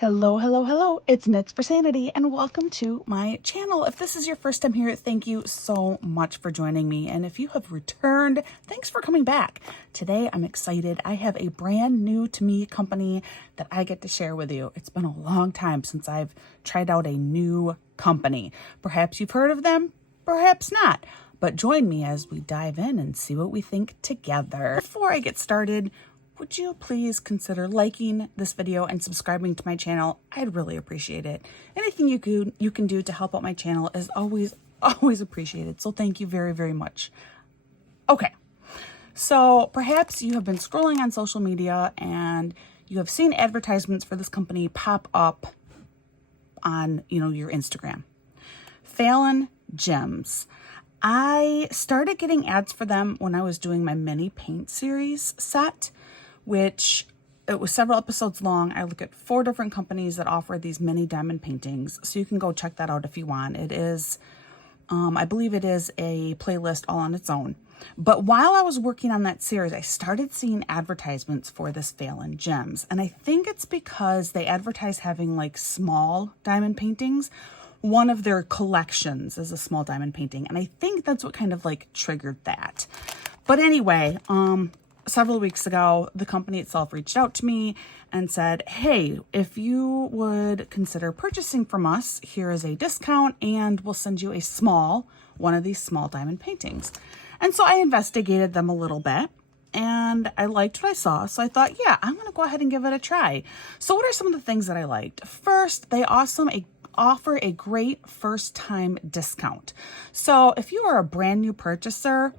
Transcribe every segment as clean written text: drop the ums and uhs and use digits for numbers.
Hello, hello, hello. It's Knits for Sanity and welcome to my channel. If this is your first time here, thank you so much for joining me. And if you have returned, thanks for coming back. Today, I'm excited. I have a brand new to me company that I get to share with you. It's been a long time since I've tried out a new company. Perhaps you've heard of them, perhaps not. But join me as we dive in and see what we think together. Before I get started, would you please consider liking this video and subscribing to my channel? I'd really appreciate it. Anything you can do to help out my channel is always appreciated. So thank you very, very much. Okay, so perhaps you have been scrolling on social media and you have seen advertisements for this company pop up on, your Instagram. Fallon Gems. I started getting ads for them when I was doing my mini paint series set, which it was several episodes long. I look at 4 different companies that offer these mini diamond paintings. So you can go check that out if you want. It is, I believe it is a playlist all on its own. But while I was working on that series, I started seeing advertisements for this Fallon Gems. And I think it's because they advertise having like small diamond paintings. One of their collections is a small diamond painting. And I think that's what kind of like triggered that. But anyway, several weeks ago, the company itself reached out to me and said, hey, if you would consider purchasing from us, here is a discount and we'll send you one of these small diamond paintings. And so I investigated them a little bit and I liked what I saw. So I thought, yeah, I'm going to go ahead and give it a try. So what are some of the things that I liked? First, they offer a great first time discount. So if you are a brand new purchaser,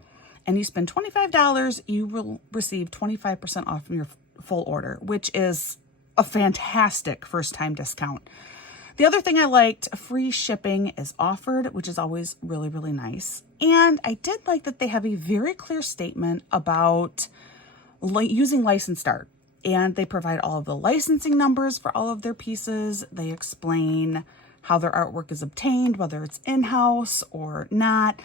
and you spend $25, you will receive 25% off from your full order, which is a fantastic first-time discount. The other thing I liked, free shipping is offered, which is always really, really nice. And I did like that they have a very clear statement about using licensed art. And they provide all of the licensing numbers for all of their pieces. They explain how their artwork is obtained, whether it's in-house or not.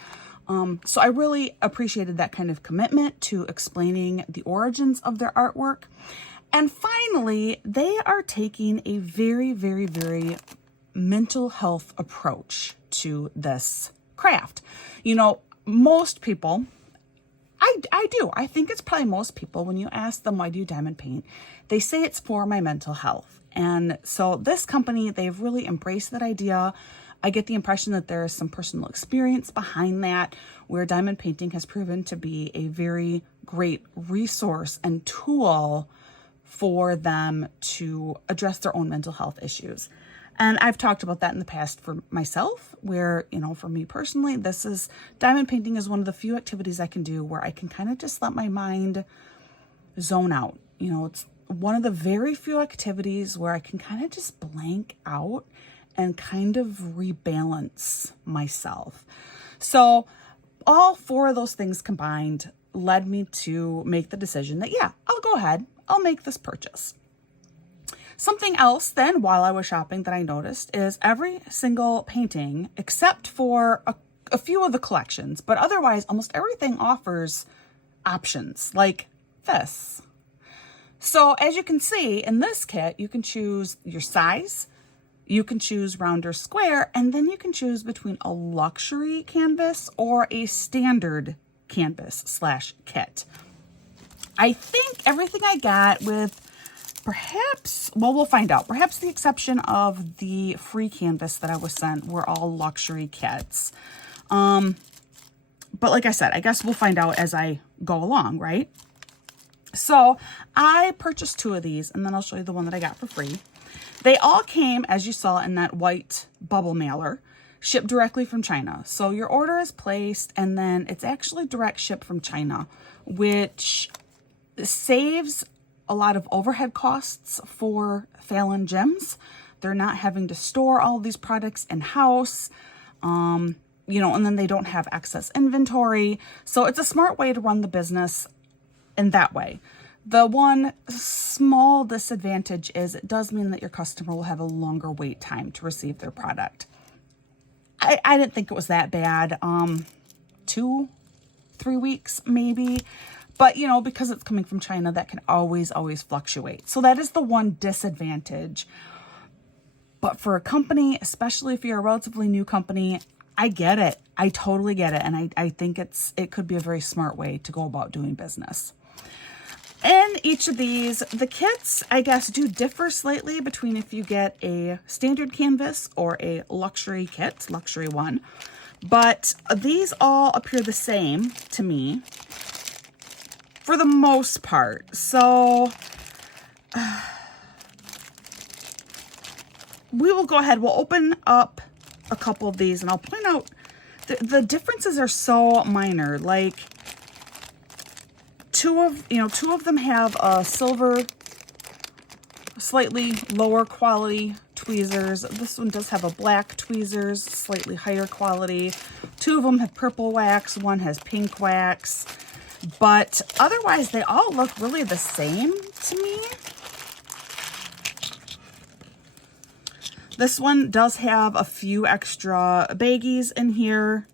So I really appreciated that kind of commitment to explaining the origins of their artwork. And finally, they are taking a very, very, very mental health approach to this craft. Most people, I think it's probably most people, when you ask them, why do you diamond paint? They say it's for my mental health. And so this company, they've really embraced that idea. I get the impression that there is some personal experience behind that, where diamond painting has proven to be a very great resource and tool for them to address their own mental health issues. And I've talked about that in the past for myself, where, for me personally, diamond painting is one of the few activities I can do where I can kind of just let my mind zone out. It's one of the very few activities where I can kind of just blank out and kind of rebalance myself. So all 4 of those things combined led me to make the decision that, yeah, I'll go ahead, I'll make this purchase. Something else then while I was shopping that I noticed is every single painting, except for a few of the collections, but otherwise almost everything offers options like this. So as you can see in this kit, you can choose your size, you can choose round or square, and then you can choose between a luxury canvas or a standard canvas / kit. I think everything I got with we'll find out. Perhaps the exception of the free canvas that I was sent were all luxury kits. But like I said, I guess we'll find out as I go along, right? So I purchased 2 of these, and then I'll show you the one that I got for free. They all came, as you saw, in that white bubble mailer, shipped directly from China. So your order is placed, and then it's actually direct ship from China, which saves a lot of overhead costs for Fallon Gems. They're not having to store all of these products in-house, and then they don't have excess inventory. So it's a smart way to run the business in that way. The one small disadvantage is it does mean that your customer will have a longer wait time to receive their product. I didn't think it was that bad. 2-3 weeks maybe. But, because it's coming from China, that can always fluctuate. So that is the one disadvantage. But for a company, especially if you're a relatively new company, I get it. I totally get it. And I think it could be a very smart way to go about doing business. In each of these, the kits, I guess, do differ slightly between if you get a standard canvas or a luxury kit, luxury one. But these all appear the same to me for the most part. So we will go ahead. We'll open up a couple of these and I'll point out the differences are so minor. Like two of them have a silver, slightly lower quality tweezers. This one does have a black tweezers, slightly higher quality. Two of them have purple wax, one has pink wax, but otherwise they all look really the same to me. This one does have a few extra baggies in here,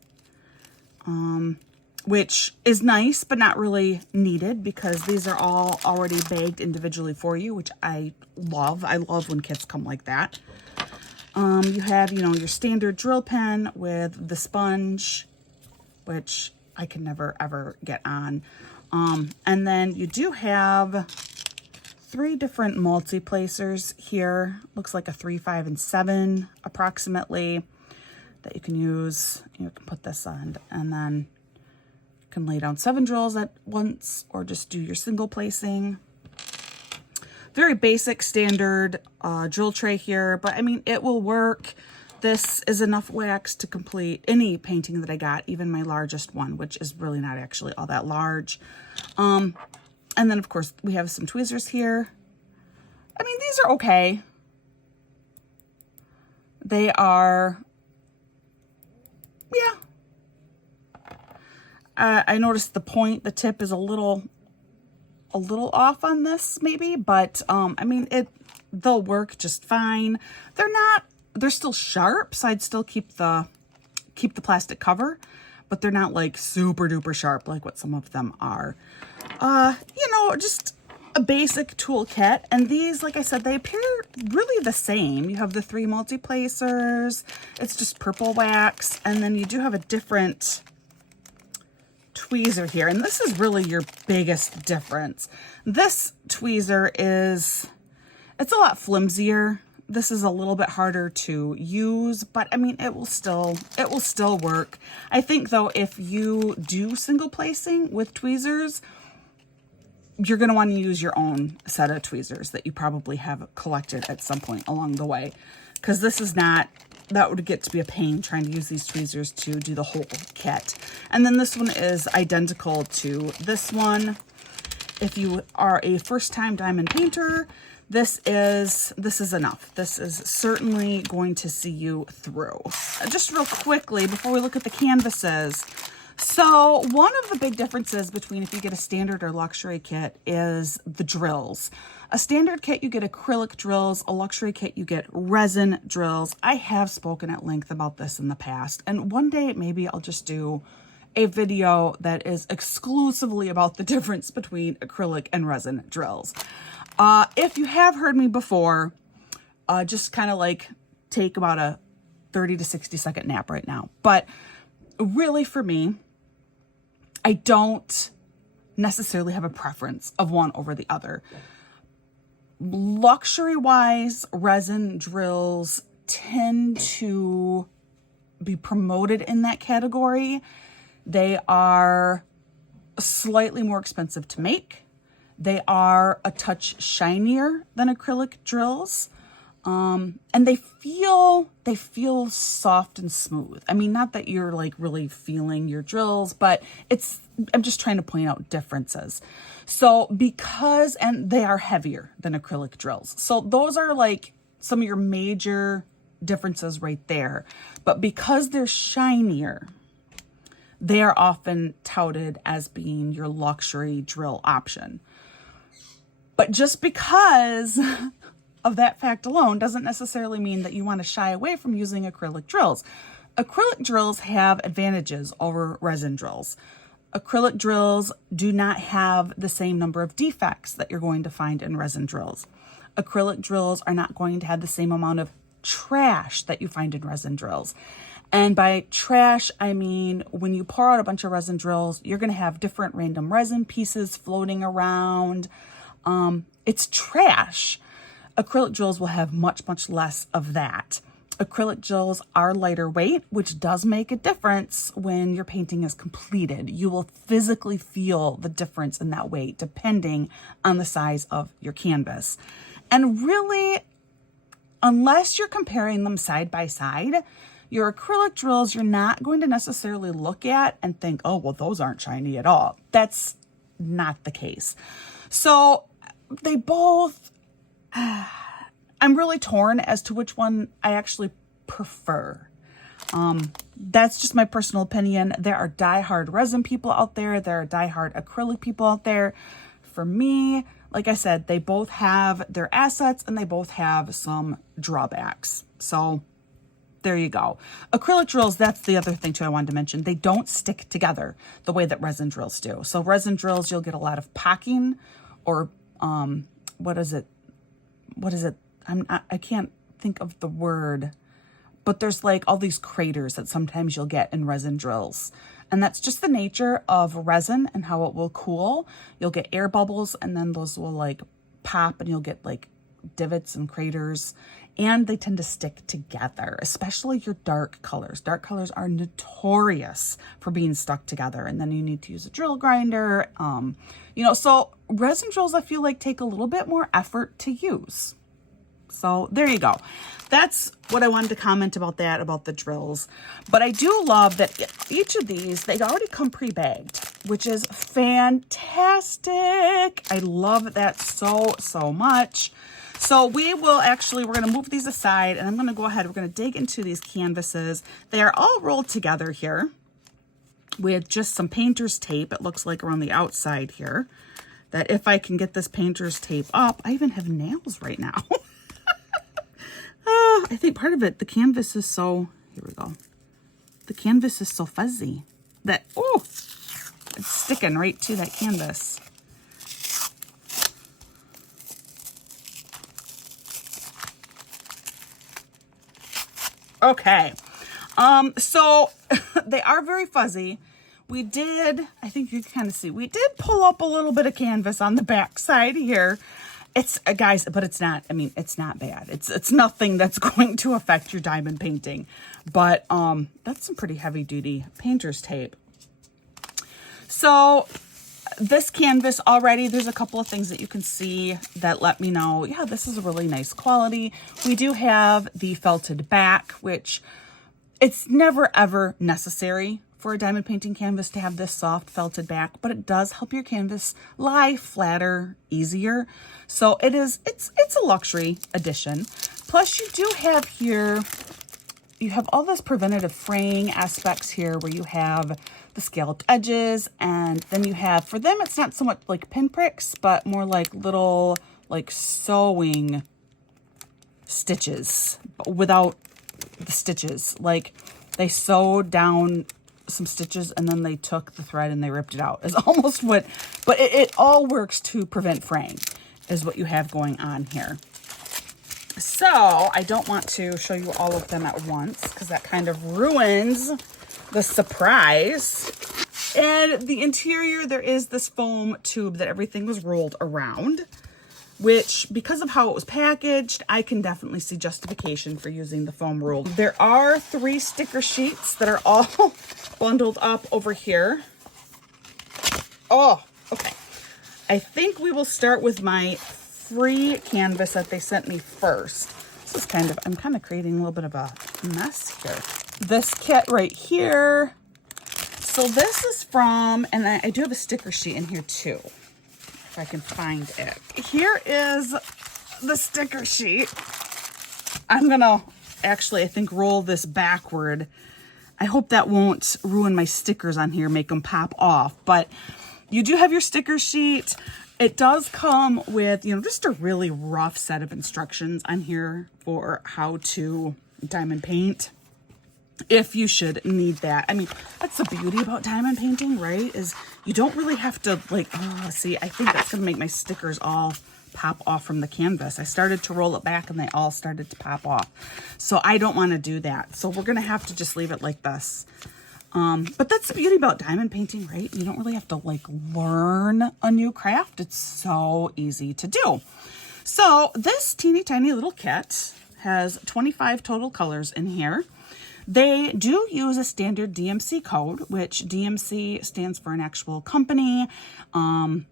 which is nice, but not really needed because these are all already bagged individually for you, which I love. I love when kits come like that. You have, your standard drill pen with the sponge, which I can never, ever get on. And then you do have 3 different multi-placers here. Looks like a 3, 5, and 7 approximately that you can use. You can put this on and then you can lay down 7 drills at once or just do your single placing. Very basic standard drill tray here, but I mean, it will work. This is enough wax to complete any painting that I got, even my largest one, which is really not actually all that large. And then, of course, we have some tweezers here. I mean, these are okay. They are, yeah. I noticed the tip is a little off on this, maybe, but I mean, they'll work just fine. They're still sharp, so I'd still keep the plastic cover, but they're not like super duper sharp like what some of them are. Just a basic tool kit. And these, like I said, they appear really the same. You have the 3 multi-placers. It's just purple wax. And then you do have a different tweezer here. And this is really your biggest difference. This tweezer it's a lot flimsier. This is a little bit harder to use, but I mean, it will still work. I think though, if you do single placing with tweezers, you're going to want to use your own set of tweezers that you probably have collected at some point along the way, because that would get to be a pain trying to use these tweezers to do the whole kit. And then this one is identical to this one. If you are a first-time diamond painter, this is enough. This is certainly going to see you through. Just real quickly before we look at the canvases. So one of the big differences between if you get a standard or luxury kit is the drills. A standard kit, you get acrylic drills. A luxury kit, you get resin drills. I have spoken at length about this in the past, and one day maybe I'll just do a video that is exclusively about the difference between acrylic and resin drills. If you have heard me before, just kind of like take about a 30 to 60 second nap right now. But really for me, I don't necessarily have a preference of one over the other. Luxury-wise, resin drills tend to be promoted in that category. They are slightly more expensive to make. They are a touch shinier than acrylic drills. And they feel soft and smooth. I mean, not that you're like really feeling your drills, but I'm just trying to point out differences. So and they are heavier than acrylic drills. So those are like some of your major differences right there. But because they're shinier, they are often touted as being your luxury drill option. But just because of that fact alone doesn't necessarily mean that you want to shy away from using acrylic drills. Acrylic drills have advantages over resin drills. Acrylic drills do not have the same number of defects that you're going to find in resin drills. Acrylic drills are not going to have the same amount of trash that you find in resin drills. And by trash, I mean when you pour out a bunch of resin drills, you're going to have different random resin pieces floating around. It's trash. Acrylic drills will have much, much less of that. Acrylic drills are lighter weight, which does make a difference when your painting is completed. You will physically feel the difference in that weight depending on the size of your canvas. And really, unless you're comparing them side by side, your acrylic drills you're not going to necessarily look at and think, oh, well, those aren't shiny at all. That's not the case. So they both, I'm really torn as to which one I actually prefer. That's just my personal opinion. There are diehard resin people out there. There are diehard acrylic people out there. For me, like I said, they both have their assets and they both have some drawbacks. So there you go. Acrylic drills, that's the other thing too I wanted to mention. They don't stick together the way that resin drills do. So resin drills, you'll get a lot of pocking or, what is it? I can't think of the word, but there's like all these craters that sometimes you'll get in resin drills. And that's just the nature of resin and how it will cool. You'll get air bubbles and then those will like pop and you'll get like divots and craters, and they tend to stick together, especially your dark colors. Dark colors are notorious for being stuck together, and then you need to use a drill grinder. So resin drills I feel like take a little bit more effort to use. So there you go. That's what I wanted to comment about that, about the drills. But I do love that each of these, they already come pre-bagged, which is fantastic. I love that so, so much. So we're going to move these aside and I'm going to go ahead. We're going to dig into these canvases. They are all rolled together here with just some painter's tape. It looks like around the outside here, that if I can get this painter's tape up, I even have nails right now. I think part of it, the canvas is so, here we go. The canvas is so fuzzy that, oh, it's sticking right to that canvas. Okay. So they are very fuzzy. We did, I think you can kind of see, we did pull up a little bit of canvas on the back side here. It's guys, but it's not, it's not bad. It's nothing that's going to affect your diamond painting, but that's some pretty heavy duty painter's tape. So this canvas already, there's a couple of things that you can see that let me know, yeah, this is a really nice quality. We do have the felted back, which it's never ever necessary for a diamond painting canvas to have this soft felted back, but it does help your canvas lie flatter, easier. So it's a luxury addition. Plus you do have here, you have all this preventative fraying aspects here where you have the scalloped edges, and then you have, for them, it's not so much like pinpricks, but more like little like sewing stitches, but without the stitches. Like they sewed down some stitches and then they took the thread and they ripped it out is almost what, but it all works to prevent fraying is what you have going on here. So I don't want to show you all of them at once because that kind of ruins the surprise. And the interior, there is this foam tube that everything was rolled around, which because of how it was packaged, I can definitely see justification for using the foam roll. There are 3 sticker sheets that are all bundled up over here. Oh, okay. I think we will start with my free canvas that they sent me first. This is I'm kind of creating a little bit of a mess here. This kit right here. So this is from, and I do have a sticker sheet in here too, if I can find it. Here is the sticker sheet. I'm gonna actually, I think, roll this backward. I hope that won't ruin my stickers on here, make them pop off, but you do have your sticker sheet. It does come with, just a really rough set of instructions on here for how to diamond paint, if you should need that. That's the beauty about diamond painting, right? Is you don't really have to see, I think that's gonna make my stickers all pop off from the canvas. I started to roll it back and they all started to pop off. So I don't want to do that. So we're going to have to just leave it like this. But that's the beauty about diamond painting, right? You don't really have to like learn a new craft. It's so easy to do. So this teeny tiny little kit has 25 total colors in here. They do use a standard DMC code, which DMC stands for an actual company. And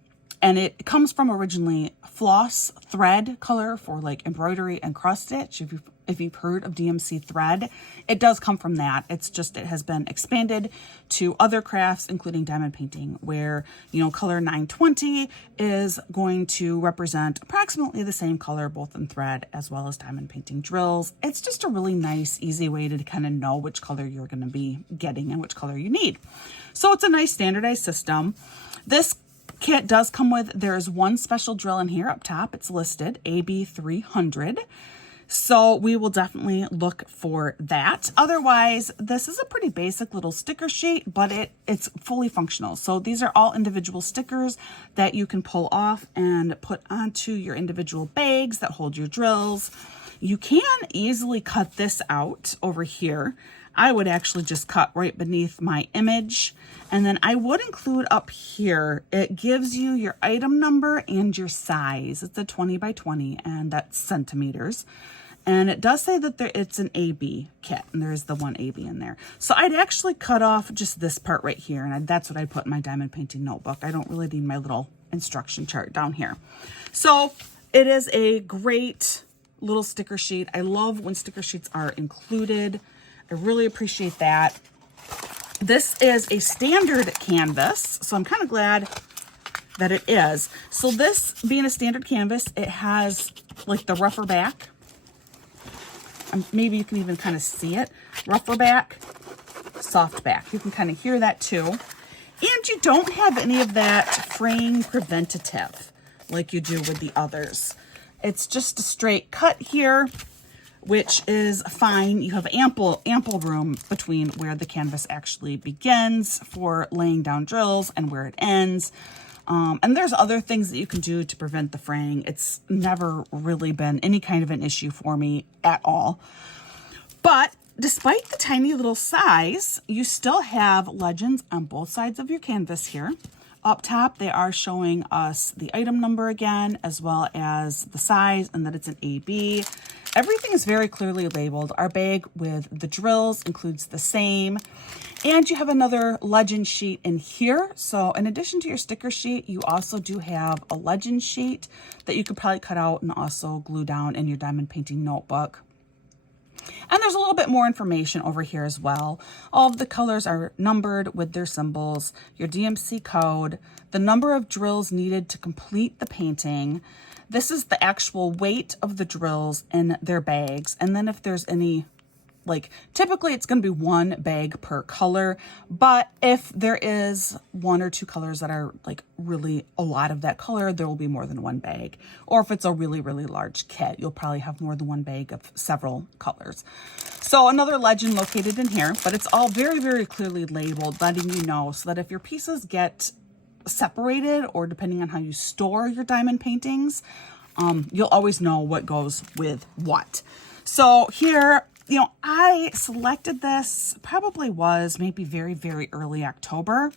it comes from originally floss thread color for like embroidery and cross stitch. If you've heard of DMC thread, it does come from that. It's just, it has been expanded to other crafts, including diamond painting, where, you know, color 920 is going to represent approximately the same color, both in thread as well as diamond painting drills. It's just a really nice, easy way to kind of know which color you're going to be getting and which color you need. So it's a nice standardized system. This kit does come with, there is one special drill in here up top. It's listed AB300. So we will definitely look for that. Otherwise, this is a pretty basic little sticker sheet, but it's fully functional. So these are all individual stickers that you can pull off and put onto your individual bags that hold your drills. You can easily cut this out over here. I would actually just cut right beneath my image. And then I would include up here, it gives you your item number and your size. It's a 20 by 20 and that's centimeters. And it does say that it's an AB kit and there's the one AB in there. So I'd actually cut off just this part right here. And that's what I put in my diamond painting notebook. I don't really need my little instruction chart down here. So it is a great little sticker sheet. I love when sticker sheets are included. I really appreciate that. This is a standard canvas, so I'm kind of glad that it is. So this being a standard canvas, it has like the rougher back. Maybe you can even kind of see it. Rougher back, soft back. You can kind of hear that too. And you don't have any of that fraying preventative like you do with the others. It's just a straight cut here, which is fine. You have ample room between where the canvas actually begins for laying down drills and where it ends. And there's other things that you can do to prevent the fraying. It's never really been any kind of an issue for me at all. But despite the tiny little size, you still have legends on both sides of your canvas here. Up top, they are showing us the item number again, as well as the size and that it's an AB. Everything is very clearly labeled. Our bag with the drills includes the same. And you have another legend sheet in here. So in addition to your sticker sheet, you also do have a legend sheet that you could probably cut out and also glue down in your diamond painting notebook. And there's a little bit more information over here as well. All of the colors are numbered with their symbols, your DMC code, the number of drills needed to complete the painting. This is the actual weight of the drills in their bags. And then if there's any, like typically it's going to be one bag per color, but if there is one or two colors that are like really a lot of that color, there will be more than one bag. Or if it's a really, really large kit, you'll probably have more than one bag of several colors. So another legend located in here, but it's all very, very clearly labeled, letting you know so that if your pieces get separated or depending on how you store your diamond paintings, you'll always know what goes with what. So here, you know, I selected this probably was maybe very, very early October.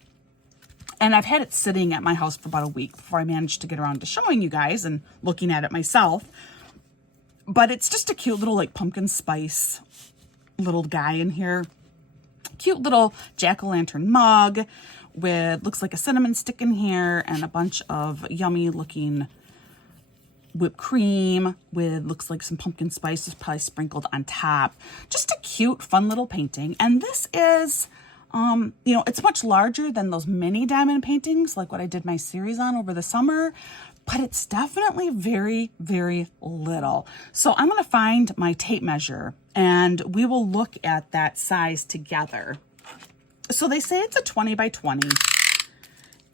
And I've had it sitting at my house for about a week before I managed to get around to showing you guys and looking at it myself. But it's just a cute little like pumpkin spice little guy in here. Cute little jack-o'-lantern mug with, looks like a cinnamon stick in here and a bunch of yummy looking whipped cream with, looks like some pumpkin spices probably sprinkled on top. Just a cute, fun little painting. And this is, you know, it's much larger than those mini diamond paintings, like what I did my series on over the summer, but it's definitely very, very little. So I'm going to find my tape measure and we will look at that size together. So they say it's a 20 by 20.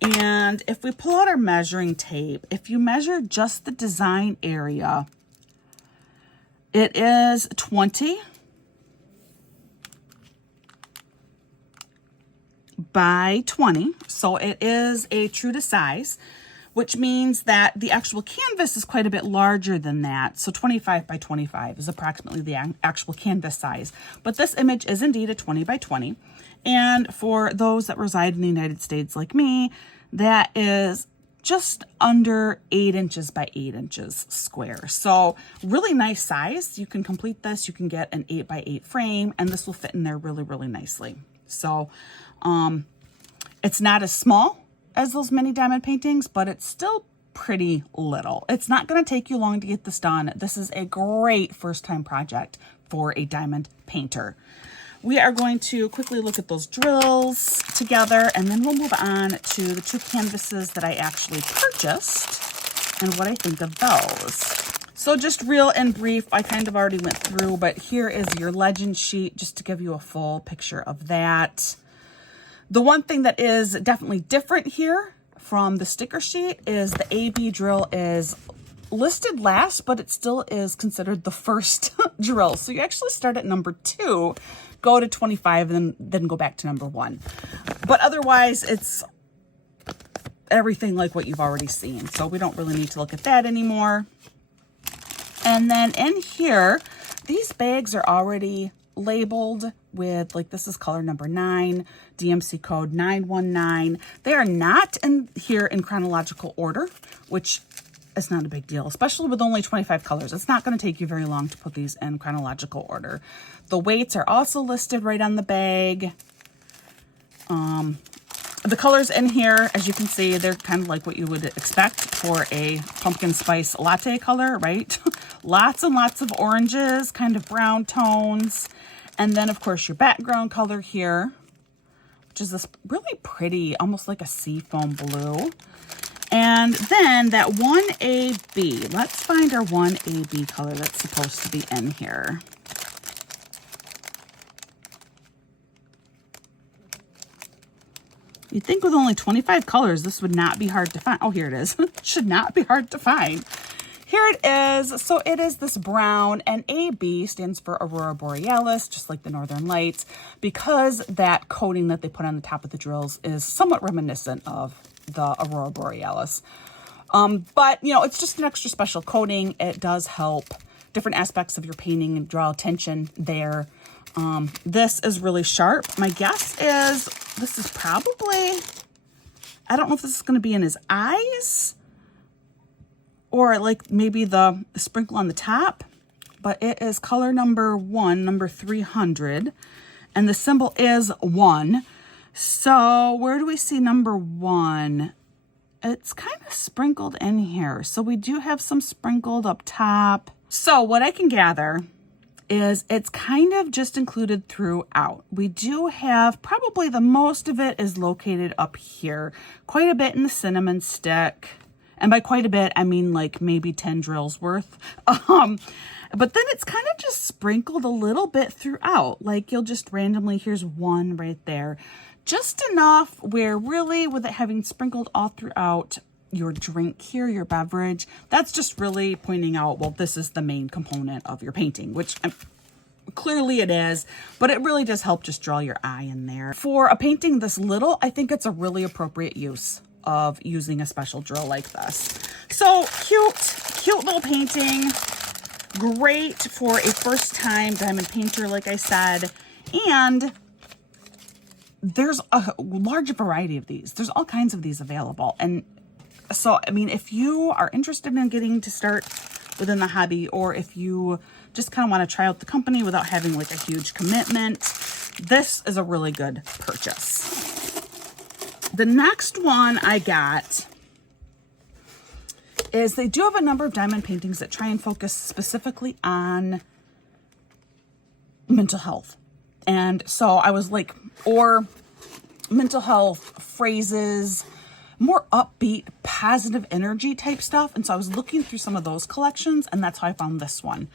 And if we pull out our measuring tape, if you measure just the design area, it is 20 by 20. So it is a true to size, which means that the actual canvas is quite a bit larger than that. So 25 by 25 is approximately the actual canvas size. But this image is indeed a 20 by 20. And for those that reside in the United States like me, that is just under 8 inches by 8 inches square. So really nice size. You can complete this. You can get an 8 by 8 frame, and this will fit in there really, really nicely. So it's not as small as those mini diamond paintings, but it's still pretty little. It's not going to take you long to get this done. This is a great first-time project for a diamond painter. We are going to quickly look at those drills together, and then we'll move on to the 2 canvases that I actually purchased and what I think of those. So just real and brief, I kind of already went through, but here is your legend sheet just to give you a full picture of that. The one thing that is definitely different here from the sticker sheet is the AB drill is listed last, but it still is considered the first drill. So you actually start at number 2, go to 25, and then go back to number 1. But otherwise, it's everything like what you've already seen. So we don't really need to look at that anymore. And then in here, these bags are already labeled with, like, this is color number 9, DMC code 919. They are not in here in chronological order, which is not a big deal, especially with only 25 colors. It's not going to take you very long to put these in chronological order. The weights are also listed right on the bag. The colors in here, as you can see, they're kind of like what you would expect for a pumpkin spice latte color, right? Lots and lots of oranges, kind of brown tones. And then, of course, your background color here, which is this really pretty, almost like a seafoam blue. And then that 1AB. Let's find our 1AB color that's supposed to be in here. You'd think with only 25 colors, this would not be hard to find. Oh, here it is. Should not be hard to find. Here it is. So it is this brown, and AB stands for Aurora Borealis, just like the Northern Lights, because that coating that they put on the top of the drills is somewhat reminiscent of the Aurora Borealis. But, you know, it's just an extra special coating. It does help different aspects of your painting and draw attention there. This is really sharp. My guess is this is probably, I don't know if this is going to be in his eyes or like maybe the sprinkle on the top, but it is color number 1, number 300, and the symbol is 1. So where do we see number 1? It's kind of sprinkled in here. So we do have some sprinkled up top. So what I can gather is it's kind of just included throughout. We do have probably the most of it is located up here. Quite a bit in the cinnamon stick. And by quite a bit, I mean like maybe 10 drills worth. But then it's kind of just sprinkled a little bit throughout. Like you'll just randomly, here's 1 right there. Just enough where really with it having sprinkled all throughout your drink here, your beverage, that's just really pointing out, well, this is the main component of your painting, which clearly it is, but it really does help just draw your eye in there. For a painting this little, I think it's a really appropriate use of using a special drill like this. So cute little painting. Great for a first-time diamond painter, like I said. And there's a large variety of these. There's all kinds of these available. And so, I mean, if you are interested in getting to start within the hobby, or if you just kind of want to try out the company without having like a huge commitment, this is a really good purchase. The next one I got is they do have a number of diamond paintings that try and focus specifically on mental health. And so I was like, or mental health phrases, more upbeat, positive energy type stuff. And so I was looking through some of those collections, and that's how I found this one.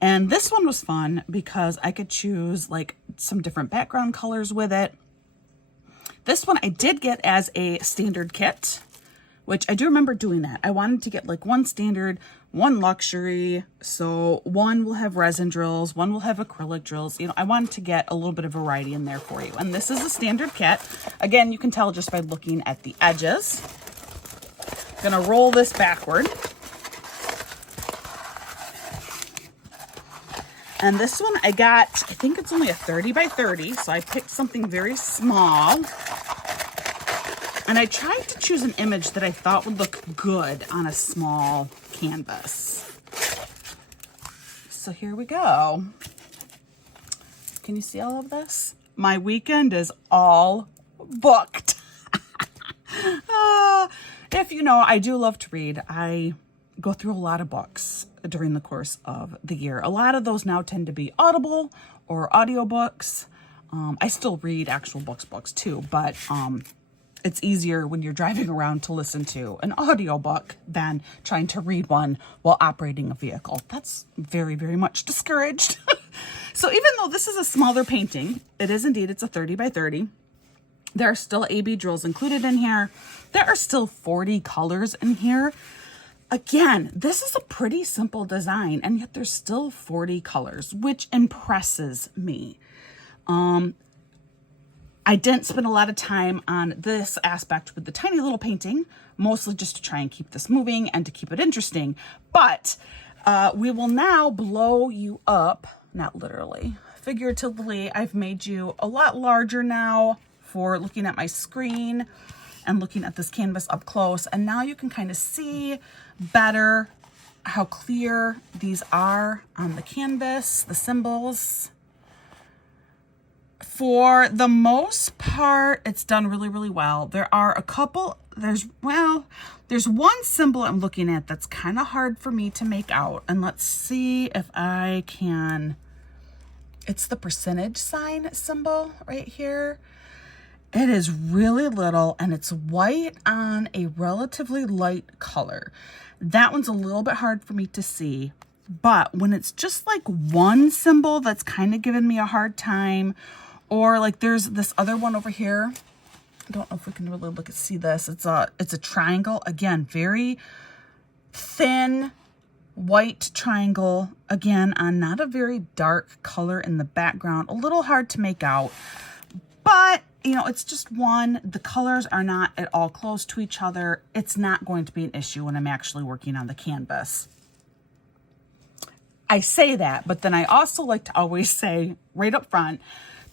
And this one was fun because I could choose like some different background colors with it. This one I did get as a standard kit, which I do remember doing that. I wanted to get like 1 standard, 1 luxury. So 1 will have resin drills, 1 will have acrylic drills. You know, I wanted to get a little bit of variety in there for you. And this is a standard kit. Again, you can tell just by looking at the edges. Gonna roll this backward. And this one I got, I think it's only a 30 by 30, so I picked something very small. And I tried to choose an image that I thought would look good on a small canvas. So here we go. Can you see all of this? My weekend is all booked. If you know, I do love to read. I go through a lot of books during the course of the year. A lot of those now tend to be Audible or audiobooks. I still read actual books too, but it's easier when you're driving around to listen to an audiobook than trying to read one while operating a vehicle. That's very, very much discouraged. So even though this is a smaller painting, it's a 30 by 30. There are still AB drills included in here. There are still 40 colors in here. Again, this is a pretty simple design, and yet there's still 40 colors, which impresses me. I didn't spend a lot of time on this aspect with the tiny little painting, mostly just to try and keep this moving and to keep it interesting. But we will now blow you up, not literally, figuratively. I've made you a lot larger now for looking at my screen and looking at this canvas up close. And now you can kind of see better how clear these are on the canvas, the symbols. For the most part, it's done really, really well. There are a couple, there's one symbol I'm looking at that's kind of hard for me to make out. And let's see if I can, it's the percentage sign symbol right here. It is really little and it's white on a relatively light color. That one's a little bit hard for me to see, but when it's just like one symbol that's kind of giving me a hard time, or like there's this other one over here. I don't know if we can really look and see this. It's a triangle. Again, very thin white triangle. Again, on not a very dark color in the background. A little hard to make out, but you know, it's just one. The colors are not at all close to each other. It's not going to be an issue when I'm actually working on the canvas. I say that, but then I also like to always say right up front,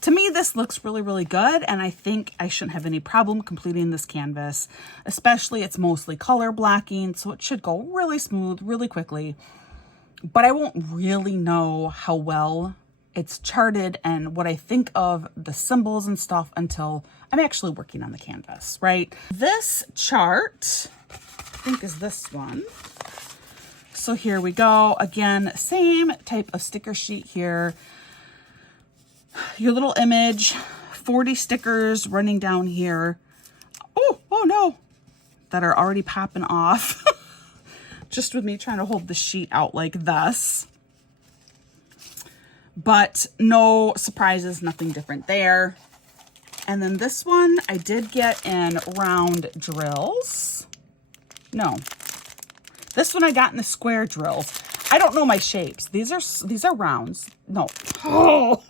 to me, this looks really, really good, and I think I shouldn't have any problem completing this canvas, especially it's mostly color blocking, so it should go really smooth, really quickly, but I won't really know how well it's charted and what I think of the symbols and stuff until I'm actually working on the canvas, right? This chart, I think is this one. So here we go. Again, same type of sticker sheet here. Your little image, 40 stickers running down here. Oh no, that are already popping off. Just with me trying to hold the sheet out like this. But no surprises, nothing different there. And then this one I did get in round drills. No, this one I got in the square drills. I don't know my shapes. These are rounds. No. Oh.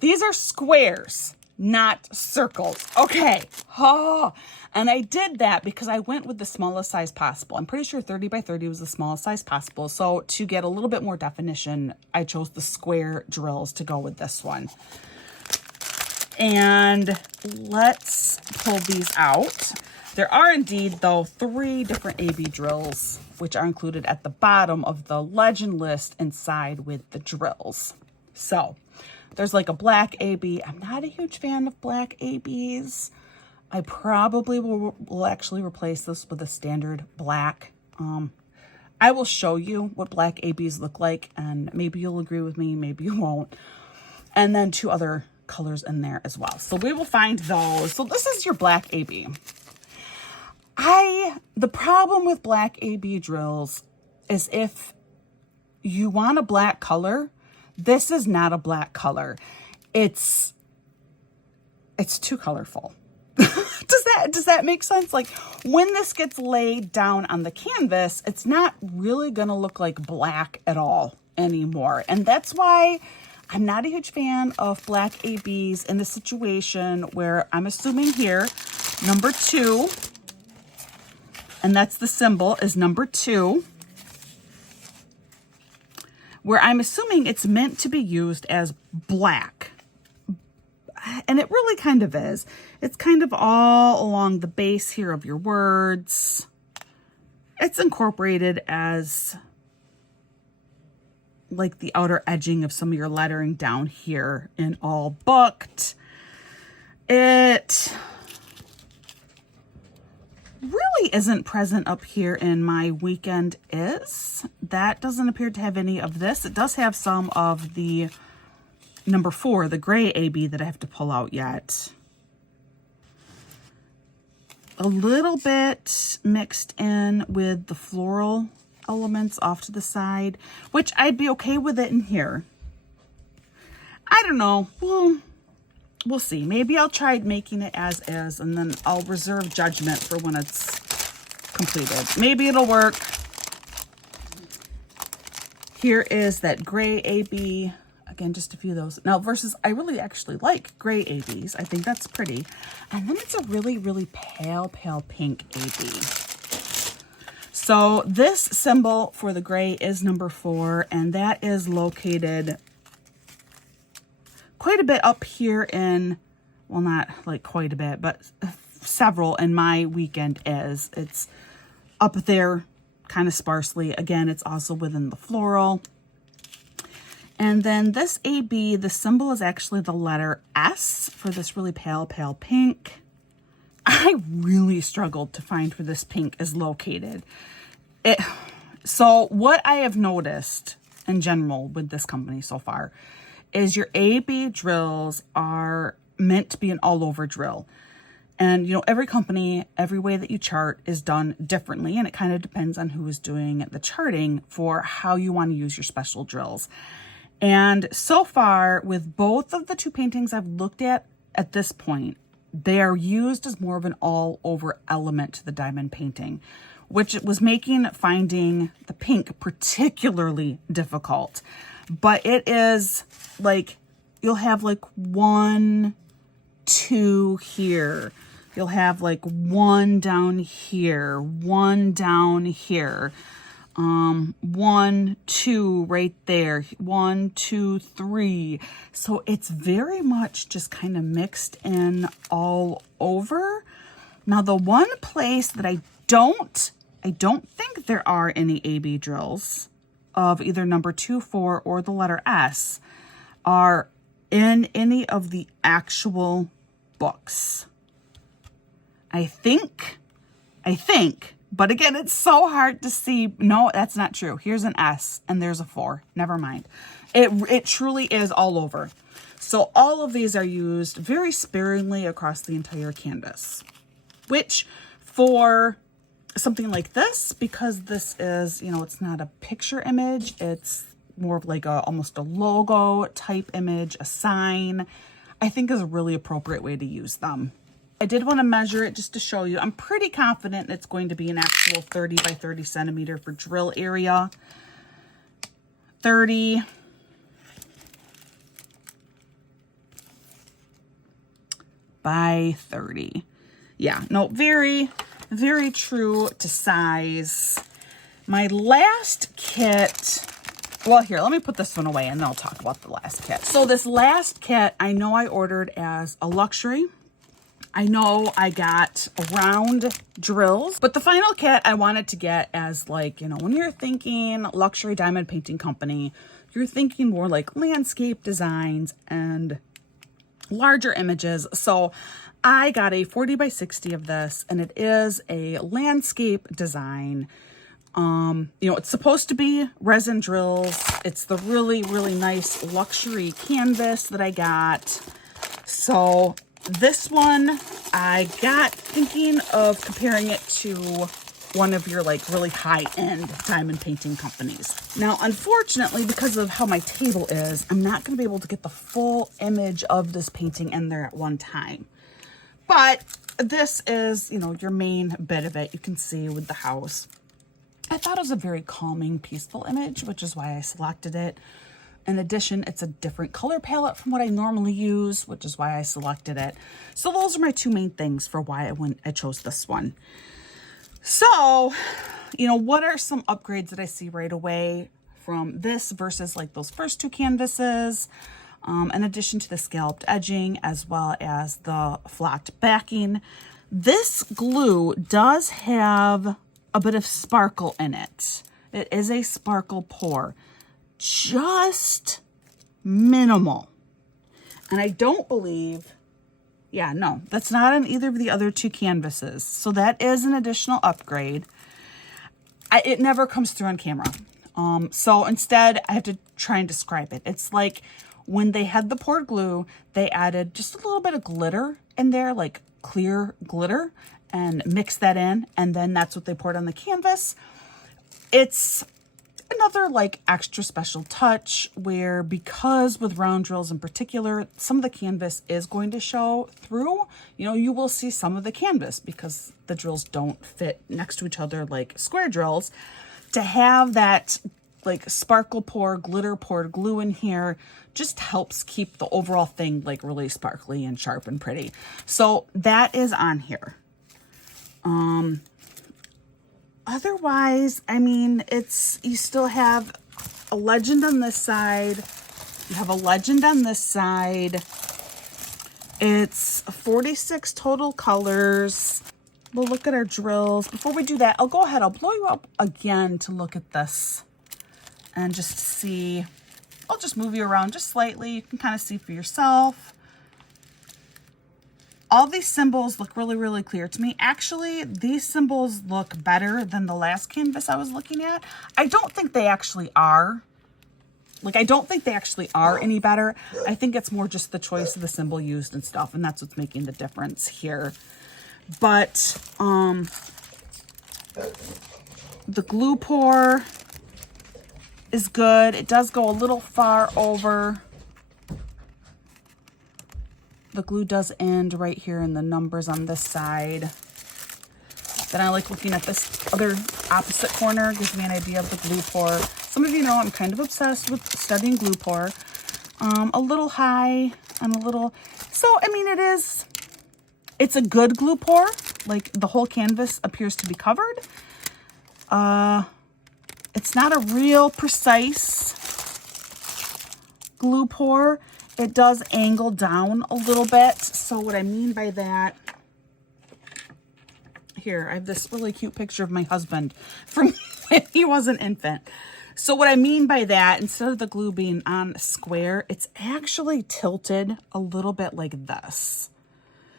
These are squares, not circles. Okay. Oh. And I did that because I went with the smallest size possible. I'm pretty sure 30 by 30 was the smallest size possible. So to get a little bit more definition, I chose the square drills to go with this one. And let's pull these out. There are indeed, though, 3 different AB drills, which are included at the bottom of the legend list inside with the drills. So there's like a black AB. I'm not a huge fan of black ABs. I probably will actually replace this with a standard black. I will show you what black ABs look like, and maybe you'll agree with me, maybe you won't. And then 2 other colors in there as well. So we will find those. So this is your black AB. The problem with black AB drills is if you want a black color, this is not a black color. It's too colorful. Does that make sense? Like when this gets laid down on the canvas, it's not really going to look like black at all anymore. And that's why I'm not a huge fan of black ABs in the situation where I'm assuming here, number 2 and that's the symbol is number 2, where I'm assuming it's meant to be used as black. And it really kind of is. It's kind of all along the base here of your words. It's incorporated as like the outer edging of some of your lettering down here in all booked. It really isn't present up here in my weekend is. That doesn't appear to have any of this. It does have some of the number 4, the gray AB that I have to pull out yet. A little bit mixed in with the floral elements off to the side, which I'd be okay with it in here. I don't know. We'll see. Maybe I'll try making it as is, and then I'll reserve judgment for when it's completed. Maybe it'll work. Here is that gray AB. Again, just a few of those. Now, versus, I really actually like gray ABs. I think that's pretty. And then it's a really, really pale, pale pink AB. So this symbol for the gray is number 4, and that is located quite a bit up here in, well, not like quite a bit, but several in my weekend is. It's up there kind of sparsely. Again, it's also within the floral. And then this AB, the symbol is actually the letter S for this really pale, pale pink. I really struggled to find where this pink is located. So what I have noticed in general with this company so far is your AB drills are meant to be an all-over drill. And, you know, every company, every way that you chart is done differently, and it kind of depends on who is doing the charting for how you want to use your special drills. And so far, with both of the 2 paintings I've looked at this point, they are used as more of an all-over element to the diamond painting, which was making finding the pink particularly difficult. But it is like, you'll have like 1, 2 here. You'll have like 1 down here, 1 down here. 1, 2 right there, 1, 2, 3. So it's very much just kind of mixed in all over. Now, the one place that I don't think there are any AB drills of either number 2, 4, or the letter S are in any of the actual books. I think, but again, it's so hard to see. No, that's not true. Here's an S and there's a 4. Never mind. It truly is all over. So all of these are used very sparingly across the entire canvas, which for something like this, because this is, you know, it's not a picture image, it's more of like almost a logo type image, a sign, I think is a really appropriate way to use them. I did want to measure it just to show you. I'm pretty confident it's going to be an actual 30 by 30 centimeter for drill area. 30 by 30. Yeah, no, very, very true to size. My last kit, well, here, let me put this one away and then I'll talk about the last kit. So this last kit, I know I ordered as a luxury. I know I got round drills, but the final kit I wanted to get as, like, you know, when you're thinking luxury diamond painting company, you're thinking more like landscape designs and larger images. So I got a 40 by 60 of this, and it is a landscape design. You know, it's supposed to be resin drills. It's the really, really nice luxury canvas that I got. So this one I got thinking of comparing it to one of your like really high-end diamond painting companies. Now, unfortunately, because of how my table is, I'm not going to be able to get the full image of this painting in there at one time. But this is, you know, your main bit of it. You can see with the house. I thought it was a very calming, peaceful image, which is why I selected it. In addition, it's a different color palette from what I normally use, which is why I selected it. So those are my 2 main things for why I chose this one. So, you know, what are some upgrades that I see right away from this versus like those first two canvases? In addition to the scalloped edging as well as the flat backing, this glue does have a bit of sparkle in it. It is a sparkle pour, just minimal. And I don't believe, yeah, no, that's not on either of the other two canvases. So that is an additional upgrade. It never comes through on camera. So instead I have to try and describe it. It's like when they had the poured glue, they added just a little bit of glitter in there, like clear glitter, and mixed that in. And then that's what they poured on the canvas. It's another like extra special touch where, because with round drills in particular, some of the canvas is going to show through. You know, you will see some of the canvas because the drills don't fit next to each other like square drills. To have that like sparkle pour, glitter poured glue in here just helps keep the overall thing like really sparkly and sharp and pretty. So that is on here. Otherwise, I mean, you still have a legend on this side. You have a legend on this side. It's 46 total colors. We'll look at our drills. Before we do that, I'll go ahead. I'll blow you up again to look at this and just see. I'll just move you around just slightly. You can kind of see for yourself. All these symbols look really, really clear to me. Actually, these symbols look better than the last canvas I was looking at. I don't think they actually are. Like, I don't think they actually are any better. I think it's more just the choice of the symbol used and stuff, and that's what's making the difference here. But the glue pour is good. It does go a little far over. The glue does end right here in the numbers on this side. Then I like looking at this other opposite corner. Gives me an idea of the glue pour. Some of you know I'm kind of obsessed with studying glue pour. A little high and a little... So, I mean, it's a good glue pour. Like, the whole canvas appears to be covered. It's not a real precise glue pour. It does angle down a little bit. So what I mean by that, here, I have this really cute picture of my husband from when he was an infant. So what I mean by that, instead of the glue being on square, it's actually tilted a little bit like this.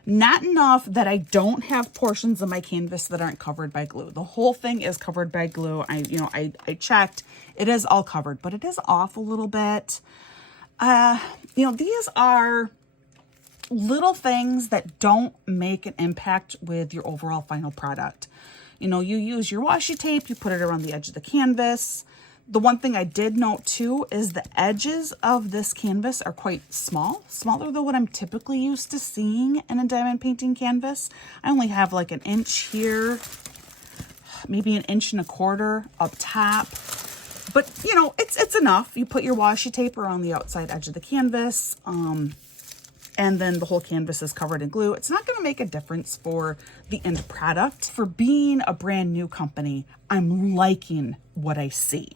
Not enough that I don't have portions of my canvas that aren't covered by glue. The whole thing is covered by glue. I checked. It is all covered, but it is off a little bit. These are little things that don't make an impact with your overall final product. You know, you use your washi tape, you put it around the edge of the canvas. The one thing I did note too is the edges of this canvas are quite small, smaller than what I'm typically used to seeing in a diamond painting canvas. I only have like an inch here, maybe an inch and a quarter up top. But, you know, it's enough. You put your washi tape around the outside edge of the canvas, and then the whole canvas is covered in glue. It's not going to make a difference for the end product. For being a brand new company, I'm liking what I see.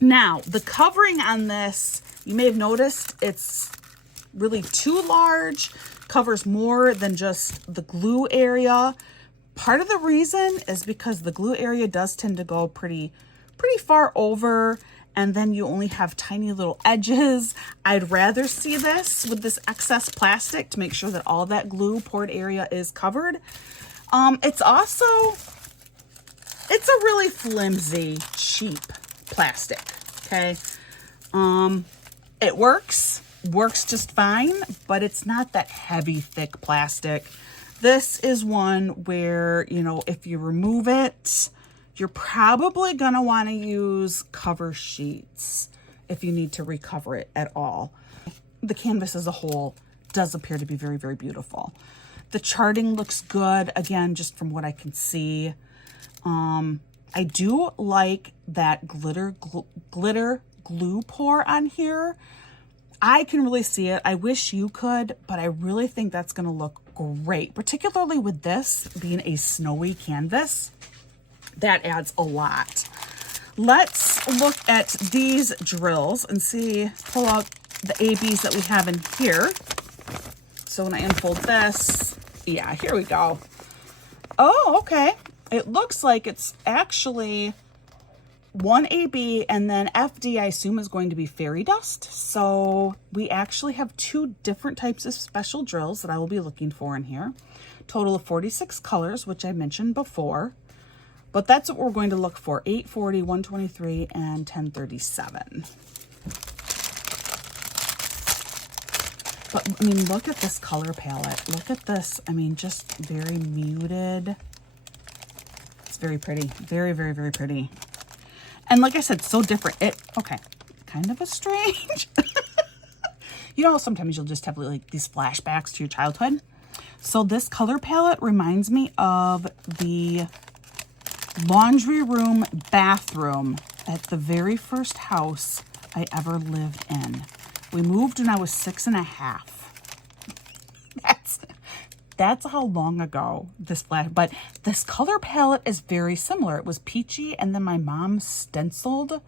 Now, the covering on this, you may have noticed it's really too large, covers more than just the glue area. Part of the reason is because the glue area does tend to go pretty far over, and then you only have tiny little edges. I'd rather see this with this excess plastic to make sure that all that glue poured area is covered. It's a really flimsy, cheap plastic, okay? It works just fine, but it's not that heavy, thick plastic. This is one where, you know, if you remove it, you're probably gonna wanna use cover sheets if you need to recover it at all. The canvas as a whole does appear to be very, very beautiful. The charting looks good, again, just from what I can see. I do like that glitter glue pour on here. I can really see it. I wish you could, but I really think that's gonna look great, particularly with this being a snowy canvas. That adds a lot. Let's look at these drills and see, pull out the ABs that we have in here. So when I unfold this, yeah, here we go. Oh, okay. It looks like it's actually one AB and then FD, I assume, is going to be fairy dust. So we actually have two different types of special drills that I will be looking for in here. Total of 46 colors, which I mentioned before. But that's what we're going to look for: 840, 123, and 1037. But I mean, look at this color palette. Look at this. I mean, just very muted. It's very pretty. Very, very, very pretty. And like I said, so different. Okay, kind of a strange. You know, sometimes you'll just have like these flashbacks to your childhood. So this color palette reminds me of the laundry room bathroom at the very first house I ever lived in. We moved when I was 6.5. That's how long ago this flash, but this color palette is very similar. It was peachy, and then my mom stenciled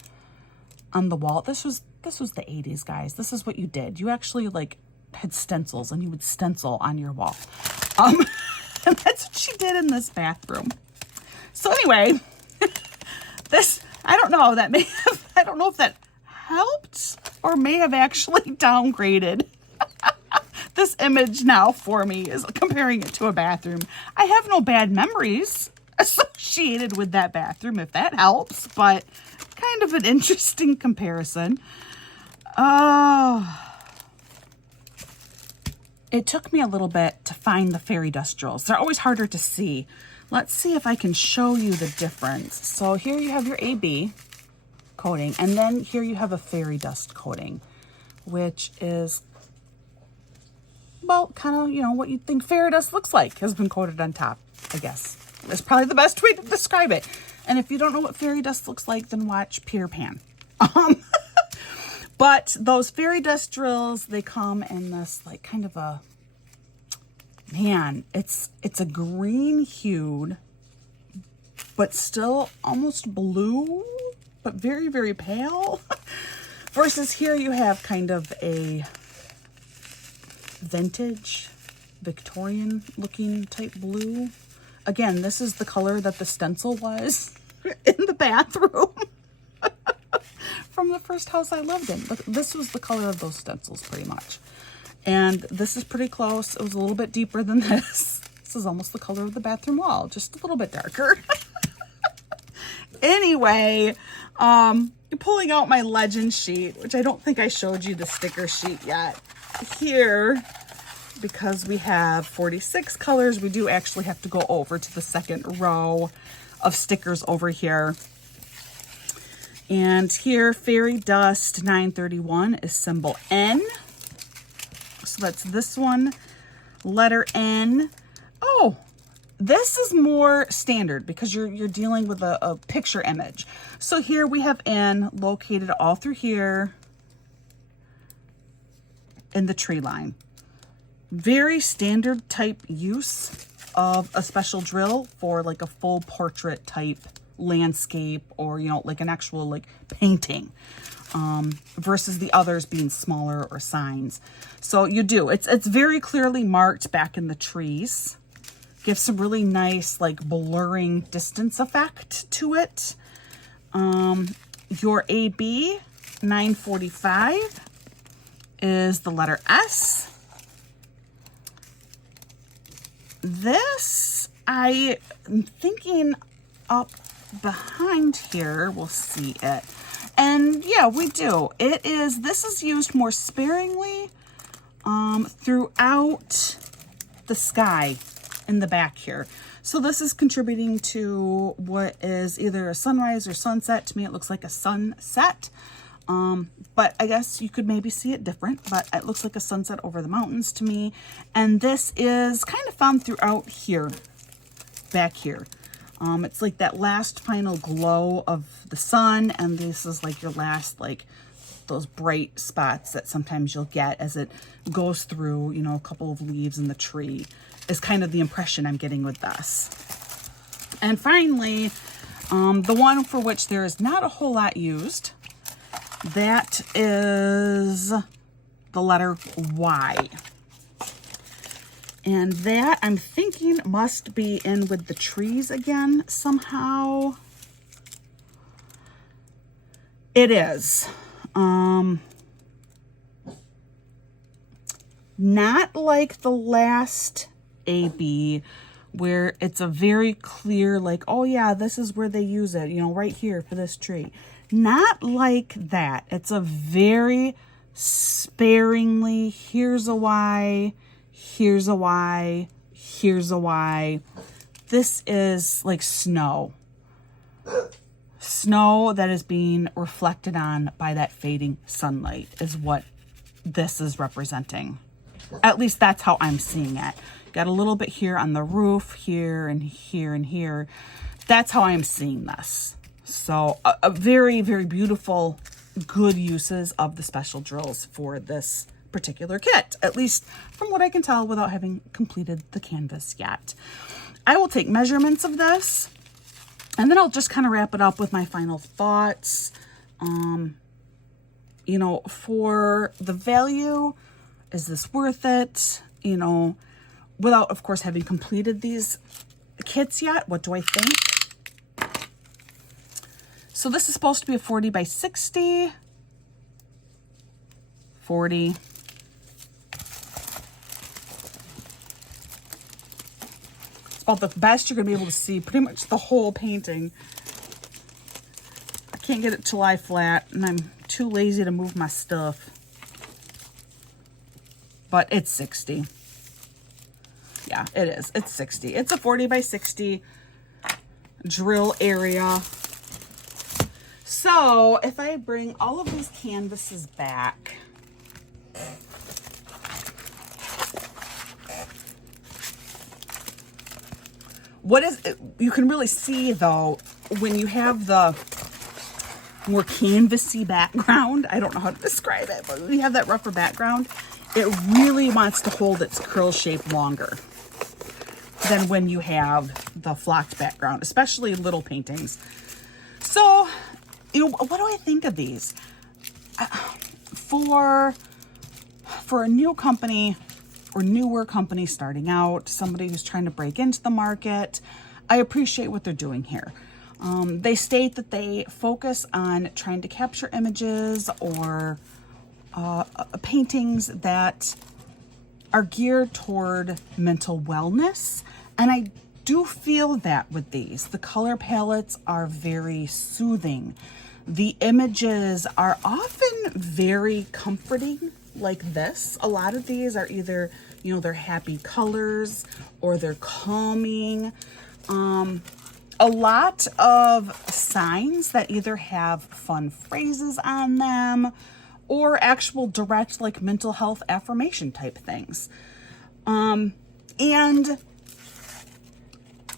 on the wall. This was the 80s, guys. This is what you did. You actually like had stencils, and you would stencil on your wall. And that's what she did in this bathroom. So anyway, this, I don't know, that may have, I don't know if that helped or may have actually downgraded this image now for me, is comparing it to a bathroom. I have no bad memories associated with that bathroom, if that helps, but kind of an interesting comparison. It took me a little bit to find the fairy dust drills. They're always harder to see. Let's see if I can show you the difference. So here you have your AB coating, and then here you have a fairy dust coating, which is, well, kind of, you know, what you'd think fairy dust looks like has been coated on top, I guess. That's probably the best way to describe it. And if you don't know what fairy dust looks like, then watch Peter Pan. But those fairy dust drills, they come in this like kind of a, man, it's a green hued, but still almost blue, but very, very pale. Versus here you have kind of a vintage Victorian looking type blue. Again, this is the color that the stencil was in the bathroom from the first house I lived in. But this was the color of those stencils pretty much. And this is pretty close. It was a little bit deeper than this. This is almost the color of the bathroom wall, just a little bit darker. Anyway, pulling out my legend sheet, which I don't think I showed you the sticker sheet yet. Here, because we have 46 colors, we do actually have to go over to the second row of stickers over here. And here, Fairy Dust 931 is symbol N. So that's this one, letter N. Oh, this is more standard because you're dealing with a picture image. So here we have N located all through here in the tree line. Very standard type use of a special drill for like a full portrait type landscape, or, you know, like an actual like painting, versus the others being smaller or signs. So you do, it's very clearly marked back in the trees. Gives some really nice like blurring distance effect to it. Your AB 945 is the letter S. This, I am thinking up behind here, we'll see it. And yeah, we do. This is used more sparingly throughout the sky in the back here. So this is contributing to what is either a sunrise or sunset. To me, it looks like a sunset. But I guess you could maybe see it different, but it looks like a sunset over the mountains to me. And this is kind of found throughout here, back here. It's like that last final glow of the sun, and this is like your last like those bright spots that sometimes you'll get as it goes through, you know, a couple of leaves in the tree is kind of the impression I'm getting with this. And finally, the one for which there is not a whole lot used, that is the letter Y. And that I'm thinking must be in with the trees again somehow. It is. Not like the last AB where it's a very clear, like, oh yeah, this is where they use it, you know, right here for this tree. Not like that. It's a very sparingly, here's a Y, here's a Y, here's a Y. This is like snow. Snow that is being reflected on by that fading sunlight is what this is representing. At least that's how I'm seeing it. Got a little bit here on the roof, here and here and here. That's how I'm seeing this. So a very, very beautiful, good uses of the special drills for this particular kit, at least from what I can tell without having completed the canvas yet. I will take measurements of this, and then I'll just kind of wrap it up with my final thoughts. You know, for the value, is this worth it? You know, without, of course, having completed these kits yet, what do I think? So this is supposed to be a 40 by 60. 40. It's about the best you're going to be able to see pretty much the whole painting. I can't get it to lie flat, and I'm too lazy to move my stuff. But it's 60. Yeah, it is. It's 60. It's a 40 by 60 drill area. So if I bring all of these canvases back, what is it? You can really see though, when you have the more canvasy background, I don't know how to describe it, but when you have that rougher background, it really wants to hold its curl shape longer than when you have the flocked background, especially little paintings. So, you know, what do I think of these? For a new company or newer company starting out, somebody who's trying to break into the market, I appreciate what they're doing here. They state that they focus on trying to capture images or paintings that are geared toward mental wellness. And I do feel that with these. The color palettes are very soothing. The images are often very comforting, like this. A lot of these are either, you know, they're happy colors or they're calming. A lot of signs that either have fun phrases on them or actual direct, like, mental health affirmation type things. And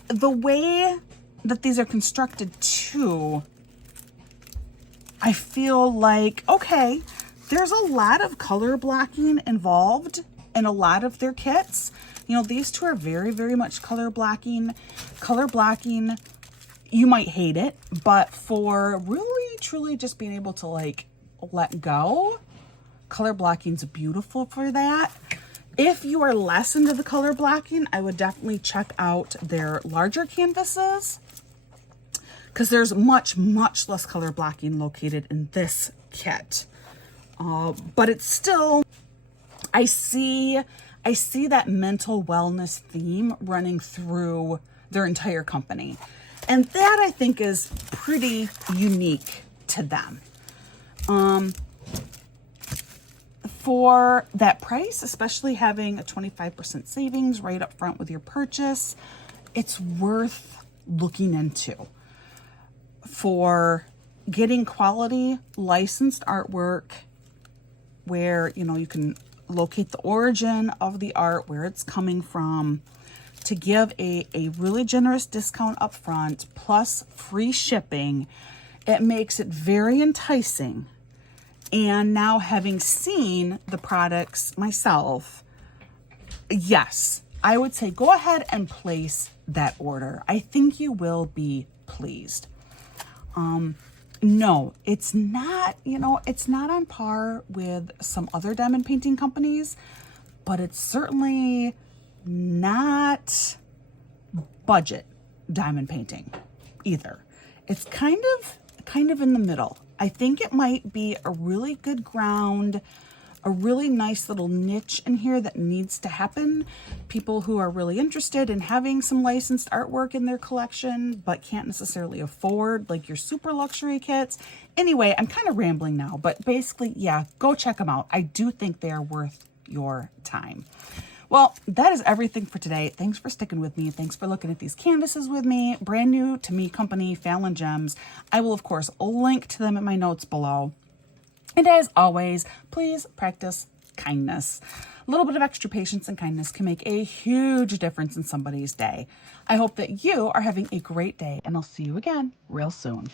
the way that these are constructed too, I feel like, okay, there's a lot of color blocking involved in a lot of their kits. You know, these two are very, very much color blocking. Color blocking, you might hate it, but for really, truly just being able to, like, let go, color blocking's beautiful for that. If you are less into the color blocking, I would definitely check out their larger canvases, because there's much, much less color blocking located in this kit. But it's still, I see that mental wellness theme running through their entire company. And that, I think, is pretty unique to them. For that price, especially having a 25% savings right up front with your purchase, it's worth looking into. For getting quality licensed artwork where, you know, you can locate the origin of the art, where it's coming from, to give a really generous discount up front plus free shipping, it makes it very enticing And now having seen the products myself, yes, I would say go ahead and place that order. I think you will be pleased. No, it's not, it's not on par with some other diamond painting companies, but it's certainly not budget diamond painting either. It's kind of in the middle. I think it might be a really good ground, a really nice little niche in here that needs to happen. People who are really interested in having some licensed artwork in their collection, but can't necessarily afford like your super luxury kits. Anyway, I'm kind of rambling now, but basically, yeah, go check them out. I do think they are worth your time. Well, that is everything for today. Thanks for sticking with me. Thanks for looking at these canvases with me. Brand new to me company, Fallon Gems. I will, of course, link to them in my notes below. And as always, please practice kindness. A little bit of extra patience and kindness can make a huge difference in somebody's day. I hope that you are having a great day, and I'll see you again real soon.